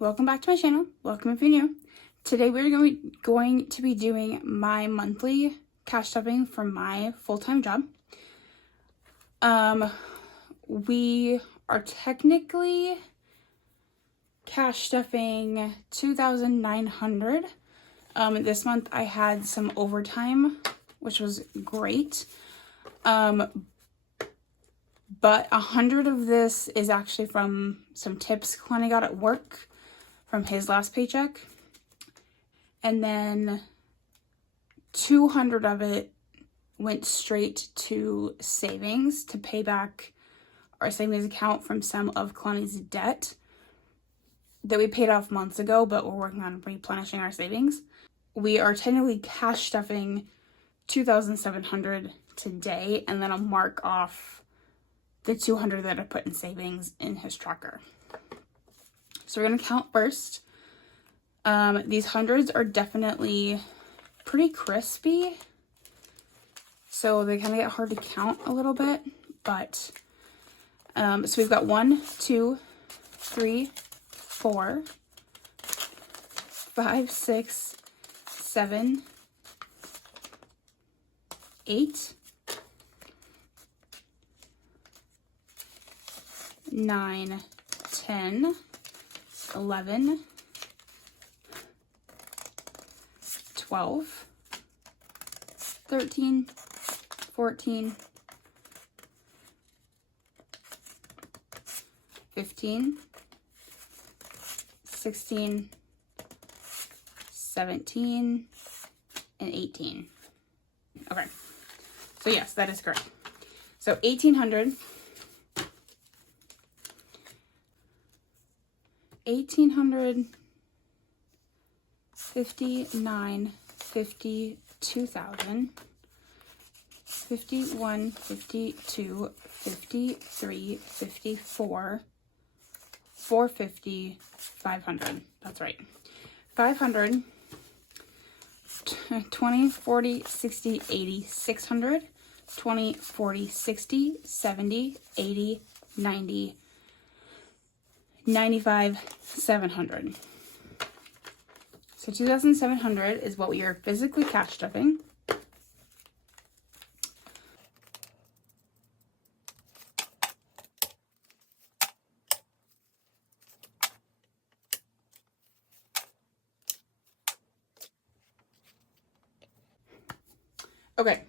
welcome back to my channel. Welcome if you're new. Today we're going to be doing my monthly cash stuffing for my full-time job. We are technically cash stuffing $2,900. This month I had some overtime, which was great. But 100 of this is actually from some tips Connie got at work from his last paycheck. And then 200 of it went straight to savings to pay back our savings account from some of Connie's debt that we paid off months ago, but we're working on replenishing our savings. We are technically cash stuffing $2,700 today, and then I'll mark off the 200 that I put in savings in his tracker. So we're going to count first. These hundreds are definitely pretty crispy, so they kind of get hard to count a little bit, but so we've got 1, 2, 3, 4, 5, 6, 7, 8, 9, 10, 11, 12, 13, 14, 15, 16, 17, and 18. Okay, so yes, that is correct. So 1,800, 59, 50, 2,000, 51, 52, 53, 54, 450, 500. That's right. 500, 20, 40, 60, 80, 600, 20, 40, 60, 70, 80, 90, 95, 700. So 2,700 is what we are physically cash stuffing. Okay.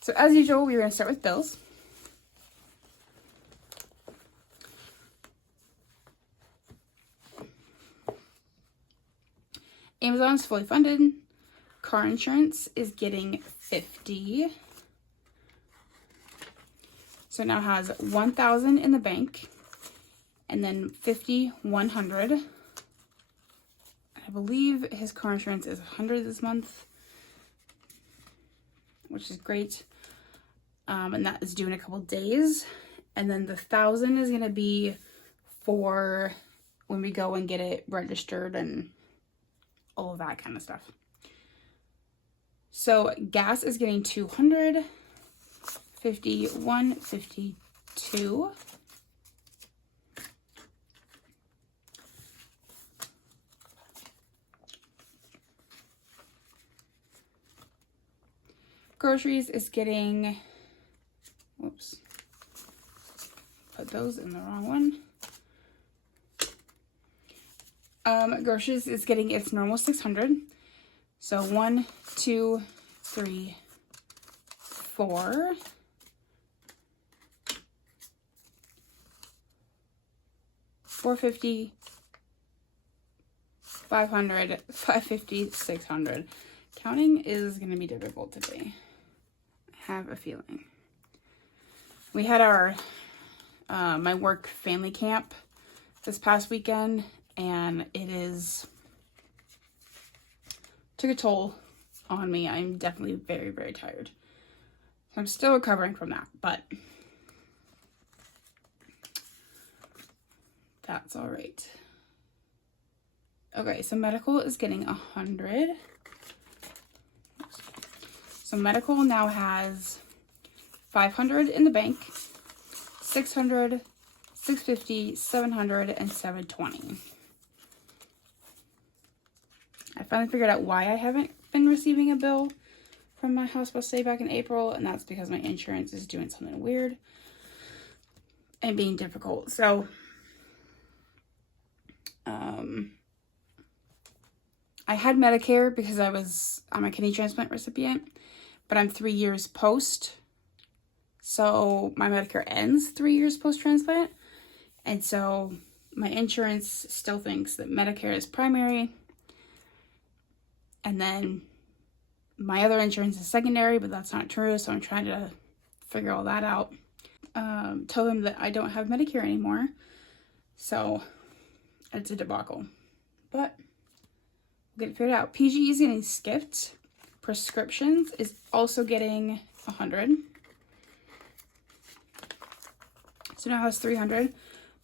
So as usual, we're going to start with bills. Amazon's fully funded. Car insurance is getting 50. So it now has 1,000 in the bank, and then 50, 100. I believe his car insurance is 100 this month, which is great. And that is due in a couple days. And then the 1,000 is going to be for when we go and get it registered and all of that kind of stuff. So gas is getting 200, 51, 52. Groceries is getting, whoops, put those in the wrong one. Groceries is getting its normal 600. So 1, 2, 3, 4. 450, 500, 550, 600. Counting is going to be difficult today. I have a feeling. We had our my work family camp this past weekend, and it took a toll on me. I'm definitely very, very tired. I'm still recovering from that, but that's all right. Okay, so medical is getting 100. So medical now has 500 in the bank, 600, $650, $700, and $720. I finally figured out why I haven't been receiving a bill from my hospital stay back in April, and that's because my insurance is doing something weird and being difficult. So, I had Medicare because I'm a kidney transplant recipient, but I'm 3 years post. So my Medicare ends 3 years post-transplant. And so my insurance still thinks that Medicare is primary. And then my other insurance is secondary, but that's not true. So I'm trying to figure all that out. Tell them that I don't have Medicare anymore. So it's a debacle. But we'll get it figured out. PGE is getting skipped. Prescriptions is also getting 100. So now it has 300.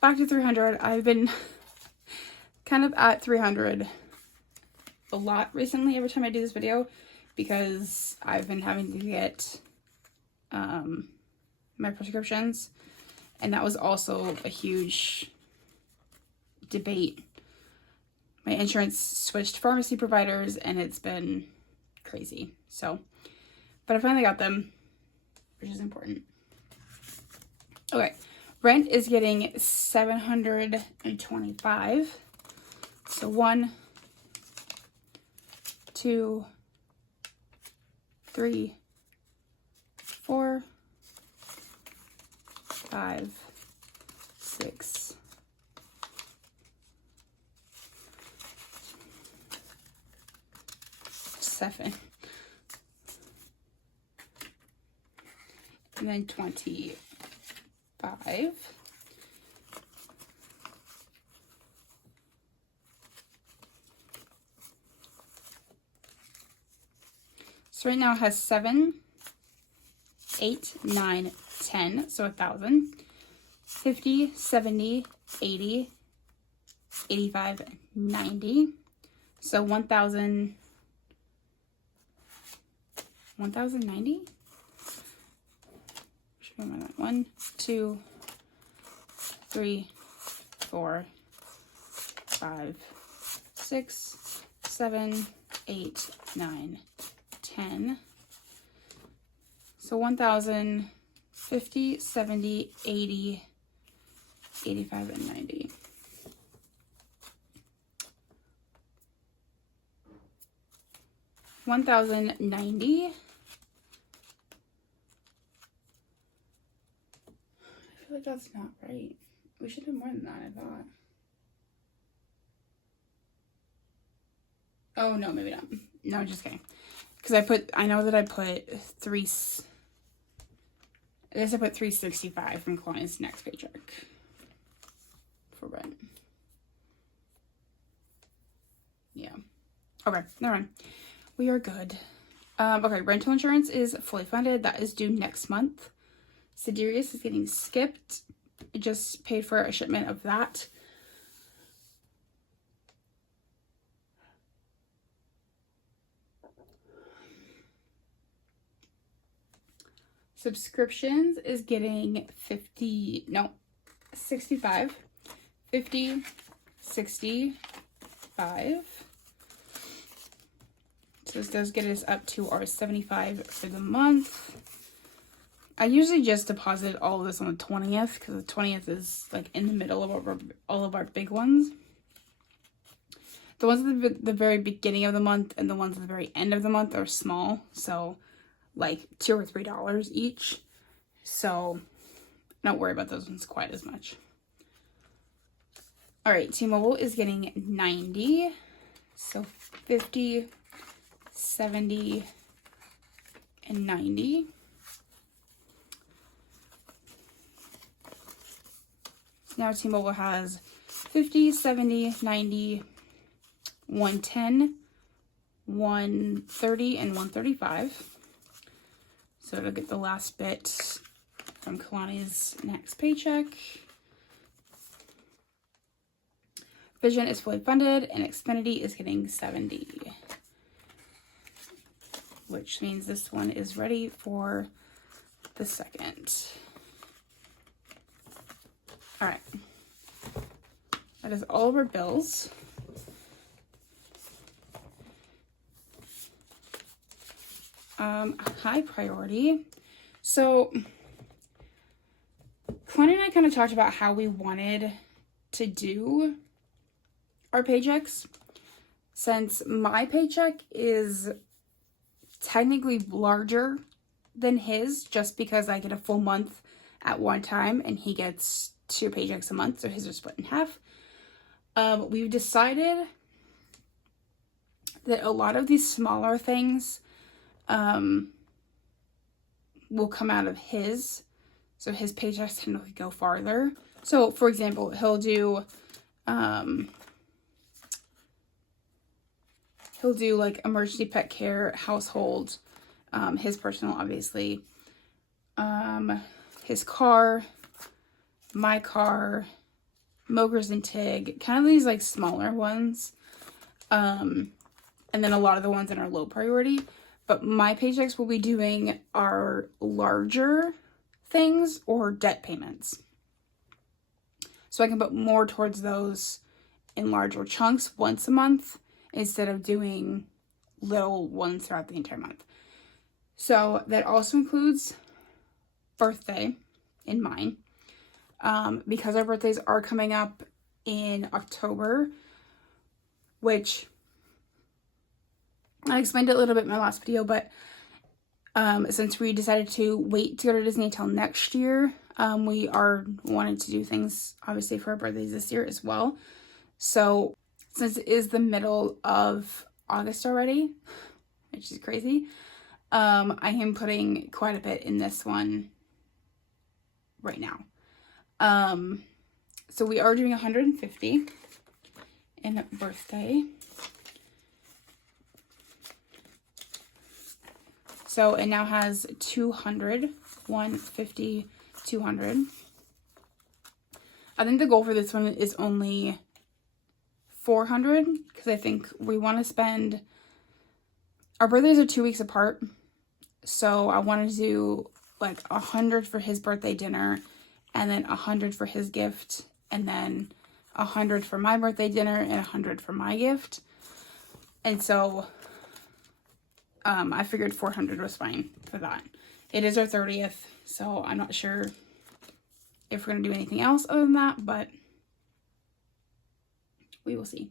Back to 300. I've been kind of at 300 a lot recently every time I do this video because I've been having to get my prescriptions, and that was also a huge debate. My insurance switched pharmacy providers and it's been crazy. So, but I finally got them, which is important. Okay, rent is getting $725. So 1, 2, 3, 4, 5, 6, 7, and then 25. So right now it has 7, 8, 9, 10, so 1,000, 50, 70, 80, 85, 90, so 1,000, 1,090? Should be more than 1, 2, 3, 4, 5, 6, 7, 8, 9, 10. So 1,000, 50, 70, 80, 85, and 90. $1,090. I feel like that's not right. We should have more than that, I thought. Oh, no, maybe not. No, just kidding. Because I know that I put I guess I put $365 from Kalani's next paycheck for rent. Yeah. Okay, never mind. We are good. Okay, rental insurance is fully funded. That is due next month. Siderius is getting skipped. I just paid for a shipment of that. Subscriptions is getting 65, 50, 65. So this does get us up to our 75 for the month. I usually just deposit all of this on the 20th because the 20th is like in the middle of all of our big ones. The ones at the very beginning of the month and the ones at the very end of the month are small. So like $2 or $3 each. So don't worry about those ones quite as much. All right, T-Mobile is getting 90. So 50, 70, and 90. So now T-Mobile has 50, 70, 90, 110, 130, and 135. So it'll get the last bit from Kalani's next paycheck. Vision is fully funded, and Xfinity is getting 70. Which means this one is ready for the 2nd. All right. That is all of our bills. High priority. So Glenn and I kind of talked about how we wanted to do our paychecks, since my paycheck is technically larger than his, just because I get a full month at one time and he gets 2 paychecks a month, so his are split in half. We've decided that a lot of these smaller things will come out of his, so his paychecks tend to go farther. So for example, he'll do like emergency pet care, household, his personal, obviously, his car, my car, Mogers and Tig, kind of these like smaller ones, and then a lot of the ones that are low priority. But my paychecks will be doing our larger things or debt payments, so I can put more towards those in larger chunks once a month instead of doing little ones throughout the entire month. So that also includes birthday in mine, because our birthdays are coming up in October, which I explained it a little bit in my last video, but since we decided to wait to go to Disney until next year, we are wanting to do things obviously for our birthdays this year as well. So since it is the middle of August already, which is crazy, I am putting quite a bit in this one right now. So we are doing 150 in birthday. So it now has 200, 150, 200. I think the goal for this one is only 400, because I think we want to spend, our birthdays are 2 weeks apart, so I want to do like 100 for his birthday dinner, and then 100 for his gift, and then 100 for my birthday dinner, and 100 for my gift. And so I figured 400 was fine for that. It is our 30th, so I'm not sure if we're going to do anything else other than that, but we will see.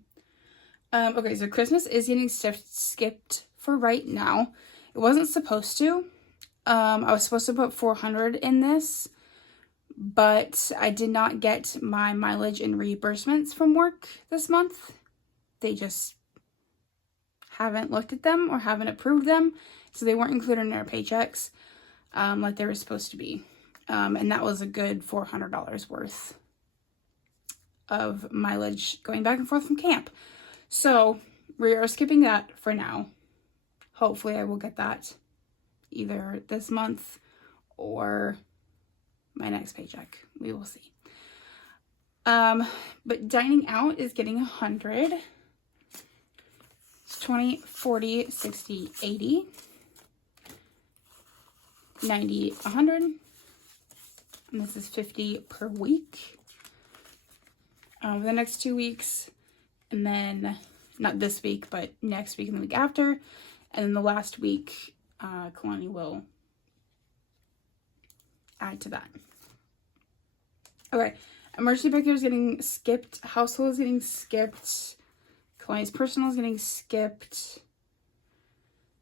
Okay, so Christmas is getting skipped for right now. It wasn't supposed to. I was supposed to put 400 in this, but I did not get my mileage and reimbursements from work this month. They just haven't looked at them or haven't approved them, so they weren't included in our paychecks like they were supposed to be. And that was a good $400 worth of mileage going back and forth from camp. So we are skipping that for now. Hopefully I will get that either this month or my next paycheck. We will see. But dining out is getting 100. It's 20, 40, 60, 80, 90, 100. And this is 50 per week. For the next 2 weeks, and then not this week, but next week and the week after, and then the last week, Kalani will add to that. Okay, emergency pet care is getting skipped, household is getting skipped, Kalani's personal is getting skipped.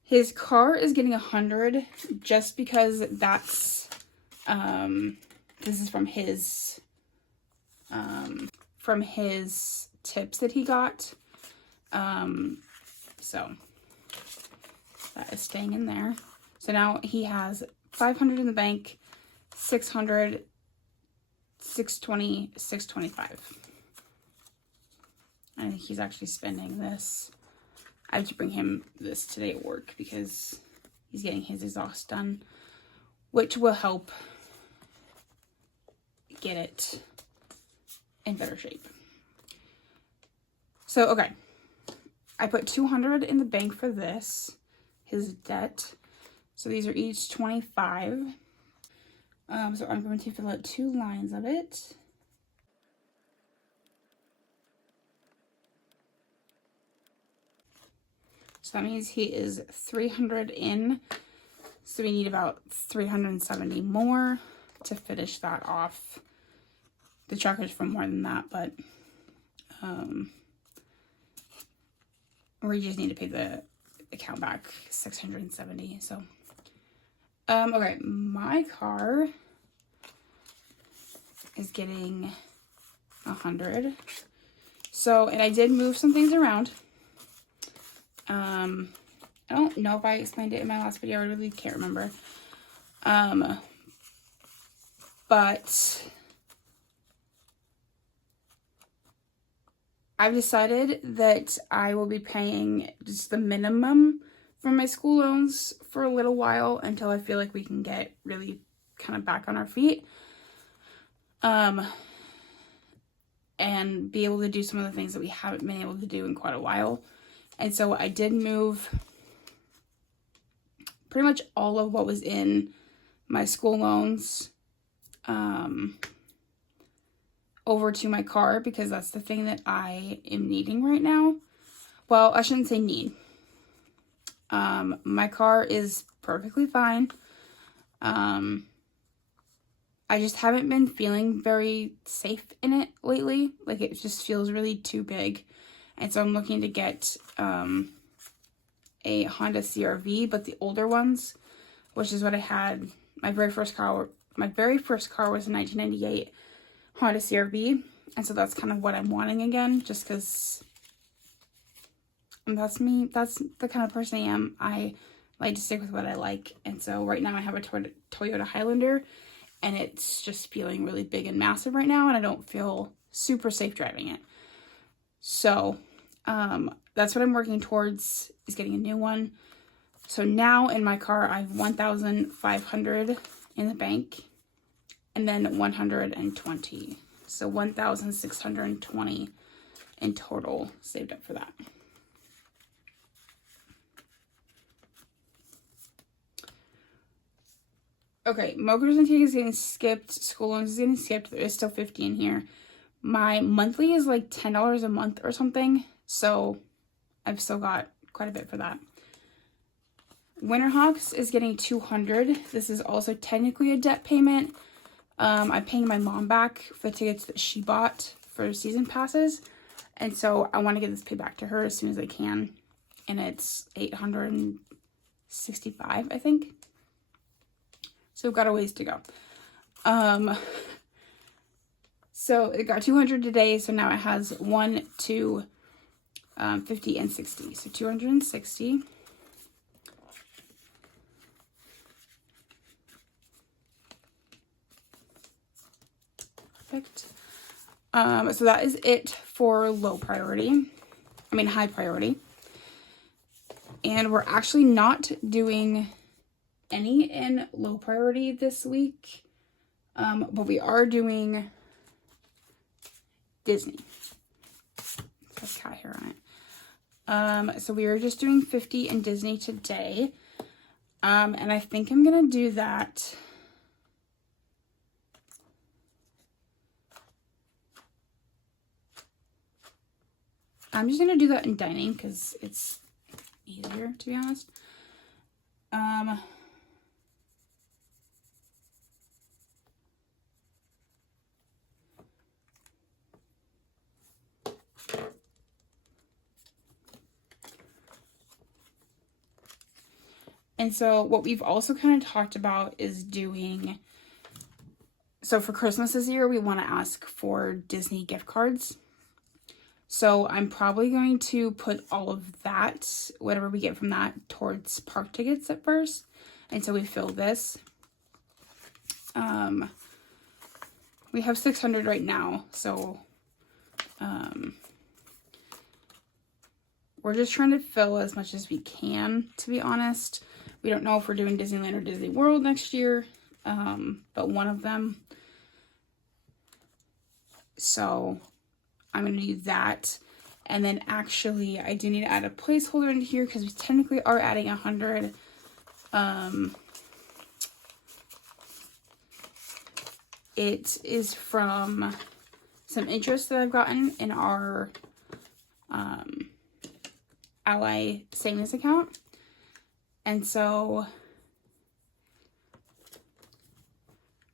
His car is getting 100, just because that's this is from his tips that he got. So that is staying in there. So now he has 500 in the bank, 600, 620, 625. I think he's actually spending this. I have to bring him this today at work because he's getting his exhaust done, which will help get it in better shape. So, okay. I put 200 in the bank for this, his debt. So these are each 25. So I'm going to fill out 2 lines of it. So that means he is 300 in. So we need about 370 more to finish that off. The checker's for more than that, but we just need to pay the account back 670. So okay, my car is getting 100. So, and I did move some things around. I don't know if I explained it in my last video. I really can't remember. But I've decided that I will be paying just the minimum for my school loans for a little while until I feel like we can get really kind of back on our feet. And be able to do some of the things that we haven't been able to do in quite a while. And so I did move pretty much all of what was in my school loans over to my car, because that's the thing that I am needing right now. Well, I shouldn't say need. My car is perfectly fine. I just haven't been feeling very safe in it lately. Like, it just feels really too big. And so I'm looking to get a Honda CR-V, but the older ones, which is what I had. My very first car was a 1998 Honda CR-V. And so that's kind of what I'm wanting again, just because that's me. That's the kind of person I am. I like to stick with what I like. And so right now I have a Toyota Highlander, and it's just feeling really big and massive right now, and I don't feel super safe driving it. So that's what I'm working towards, is getting a new one. So now in my car, I have 1,500 in the bank, and then 120. So 1,620 in total saved up for that. Okay, Mokers and Tea is getting skipped. School loans is getting skipped. There is still 50 in here. My monthly is like $10 a month or something. So I've still got quite a bit for that. Winterhawks is getting 200. This is also technically a debt payment. I'm paying my mom back for the tickets that she bought for season passes. And so I want to get this paid back to her as soon as I can. And it's $865, I think. So we've got a ways to go. So it got 200 today. So now it has 1, 2, 50, and 60. So 260. Perfect. So that is it for low priority. I mean, high priority. And we're actually not doing any in low priority this week, but we are doing Disney. It has cat hair on it. So we are just doing 50 in Disney today, and I think I'm gonna do that. I'm just gonna do that in dining because it's easier, to be honest. And so what we've also kind of talked about is doing, so for Christmas this year, we want to ask for Disney gift cards. So I'm probably going to put all of that, whatever we get from that, towards park tickets at first. Until we fill this. We have 600 right now, so we're just trying to fill as much as we can, to be honest. We don't know if we're doing Disneyland or Disney World next year, but one of them. So I'm going to do that. And then actually, I do need to add a placeholder into here because we technically are adding 100. It is from some interest that I've gotten in our Ally savings account. And so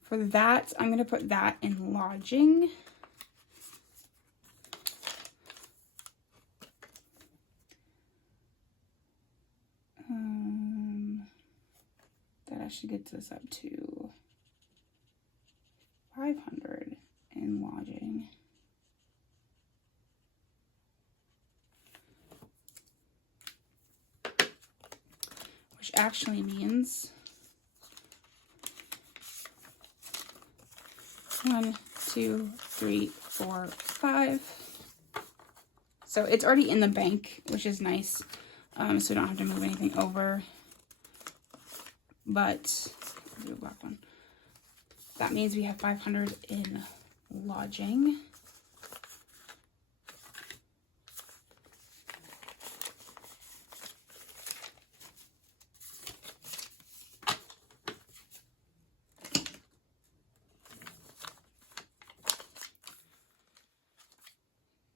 for that, I'm going to put that in lodging. That actually gets us up to 500 in lodging. Which actually means 1, 2, 3, 4, 5. So it's already in the bank, which is nice. So we don't have to move anything over. But I'll do a black one. That means we have 500 in lodging.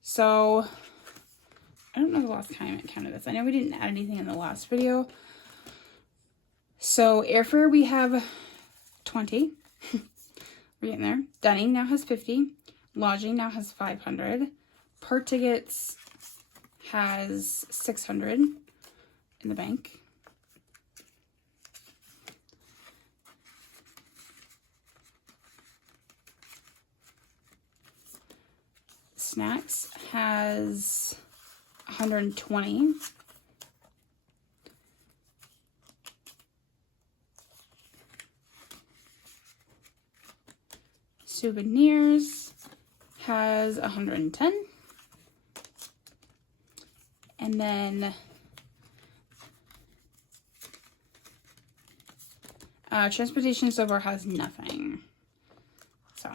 So I don't know the last time it counted this. I know we didn't add anything in the last video. So airfare we have 20. We're getting there. Dining now has 50. Lodging now has 500. Per tickets has 600 in the bank. Snacks has 120. Souvenirs has 110. And then transportation so far has nothing. So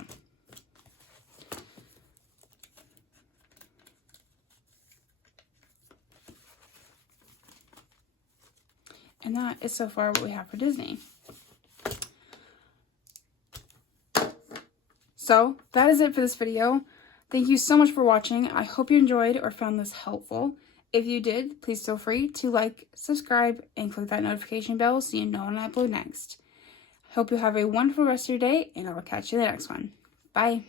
and that is so far what we have for Disney. So that is it for this video. Thank you so much for watching. I hope you enjoyed or found this helpful. If you did, please feel free to like, subscribe, and click that notification bell so you know when I upload next. Hope you have a wonderful rest of your day, and I will catch you in the next one. Bye.